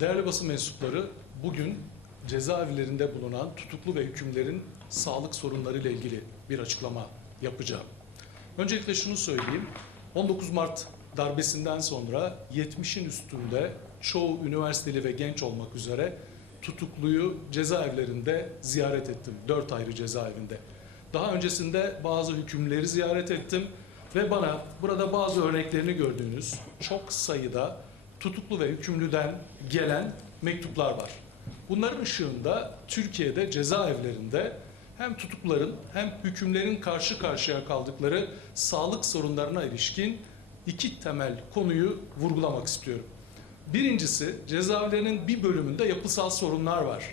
Değerli basın mensupları, bugün cezaevlerinde bulunan tutuklu ve hükümlerin sağlık sorunları ile ilgili bir açıklama yapacağım. Öncelikle şunu söyleyeyim. 19 Mart darbesinden sonra 70'in üstünde çoğu üniversiteli ve genç olmak üzere tutukluyu cezaevlerinde ziyaret ettim. 4 ayrı cezaevinde. Daha öncesinde bazı hükümleri ziyaret ettim ve bana burada bazı örneklerini gördüğünüz çok sayıda tutuklu ve hükümlüden gelen mektuplar var. Bunların ışığında Türkiye'de cezaevlerinde hem tutukluların hem hükümlerin karşı karşıya kaldıkları sağlık sorunlarına ilişkin iki temel konuyu vurgulamak istiyorum. Birincisi cezaevlerinin bir bölümünde yapısal sorunlar var.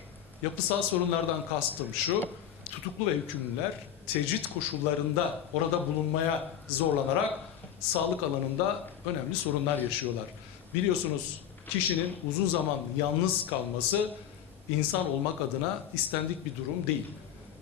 Yapısal sorunlardan kastım şu, tutuklu ve hükümlüler tecrit koşullarında orada bulunmaya zorlanarak sağlık alanında önemli sorunlar yaşıyorlar. Biliyorsunuz kişinin uzun zaman yalnız kalması insan olmak adına istendik bir durum değil.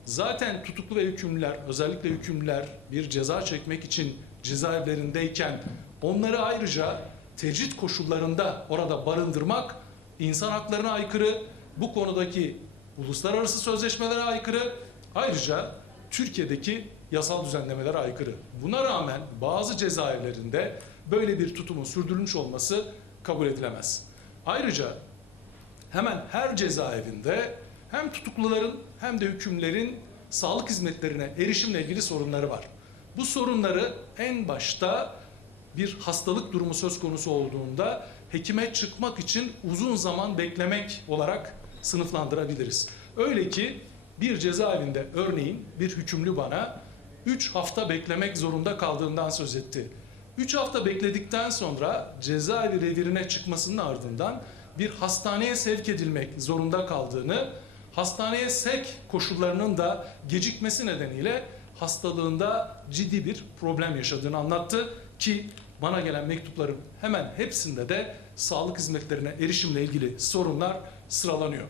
Zaten tutuklu ve hükümlüler, özellikle hükümlüler bir ceza çekmek için cezaevlerindeyken onları ayrıca tecrit koşullarında orada barındırmak insan haklarına aykırı, bu konudaki uluslararası sözleşmelere aykırı, ayrıca Türkiye'deki yasal düzenlemelere aykırı. Buna rağmen bazı cezaevlerinde böyle bir tutumun sürdürülmüş olması kabul edilemez. Ayrıca hemen her cezaevinde hem tutukluların hem de hükümlerin sağlık hizmetlerine erişimle ilgili sorunları var. Bu sorunları en başta bir hastalık durumu söz konusu olduğunda hekime çıkmak için uzun zaman beklemek olarak sınıflandırabiliriz. Öyle ki bir cezaevinde örneğin bir hükümlü bana 3 hafta beklemek zorunda kaldığından söz etti. 3 hafta bekledikten sonra cezaevi revirine çıkmasının ardından bir hastaneye sevk edilmek zorunda kaldığını, hastaneye sevk koşullarının da gecikmesi nedeniyle hastalığında ciddi bir problem yaşadığını anlattı ki bana gelen mektupların hemen hepsinde de sağlık hizmetlerine erişimle ilgili sorunlar sıralanıyor.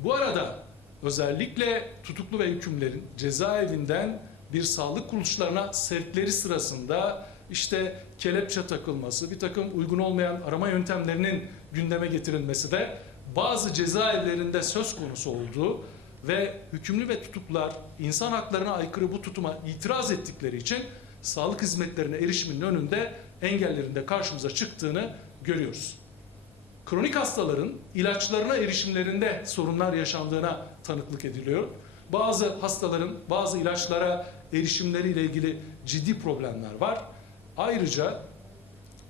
Bu arada özellikle tutuklu ve hükümlerin cezaevinden bir sağlık kuruluşlarına sevkleri sırasında işte kelepçe takılması, bir takım uygun olmayan arama yöntemlerinin gündeme getirilmesi de bazı cezaevlerinde söz konusu olduğu ve hükümlü ve tutuklular insan haklarına aykırı bu tutuma itiraz ettikleri için sağlık hizmetlerine erişimin önünde engellerinde karşımıza çıktığını görüyoruz. Kronik hastaların ilaçlarına erişimlerinde sorunlar yaşandığına tanıklık ediliyor. Bazı hastaların bazı ilaçlara erişimleriyle ilgili ciddi problemler var. Ayrıca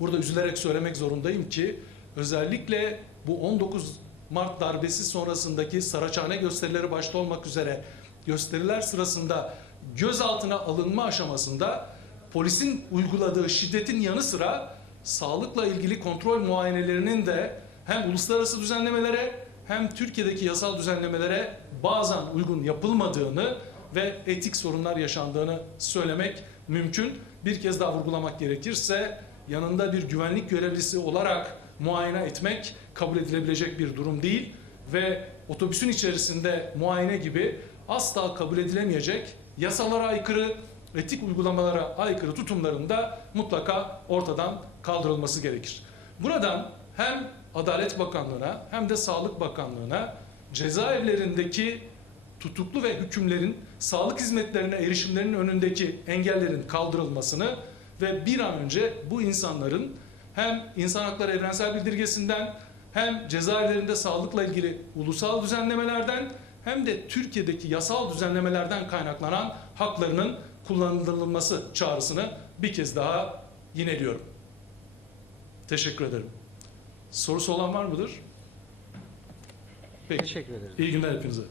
burada üzülerek söylemek zorundayım ki özellikle bu 19 Mart darbesi sonrasındaki Saraçhane gösterileri başta olmak üzere gösteriler sırasında gözaltına alınma aşamasında polisin uyguladığı şiddetin yanı sıra sağlıkla ilgili kontrol muayenelerinin de hem uluslararası düzenlemelere hem Türkiye'deki yasal düzenlemelere bazen uygun yapılmadığını ve etik sorunlar yaşandığını söylemek mümkün. Bir kez daha vurgulamak gerekirse yanında bir güvenlik görevlisi olarak muayene etmek kabul edilebilecek bir durum değil ve otobüsün içerisinde muayene gibi asla kabul edilemeyecek yasalara aykırı, etik uygulamalara aykırı tutumların da mutlaka ortadan kaldırılması gerekir. Buradan hem Adalet Bakanlığı'na hem de Sağlık Bakanlığı'na cezaevlerindeki tutuklu ve hükümlerin sağlık hizmetlerine erişimlerinin önündeki engellerin kaldırılmasını ve bir an önce bu insanların hem insan hakları evrensel bildirgesinden hem cezaevlerinde sağlıkla ilgili ulusal düzenlemelerden hem de Türkiye'deki yasal düzenlemelerden kaynaklanan haklarının kullanılması çağrısını bir kez daha yineliyorum. Teşekkür ederim. Sorusu olan var mıdır? Peki. Teşekkür ederiz. İyi günler hepinize.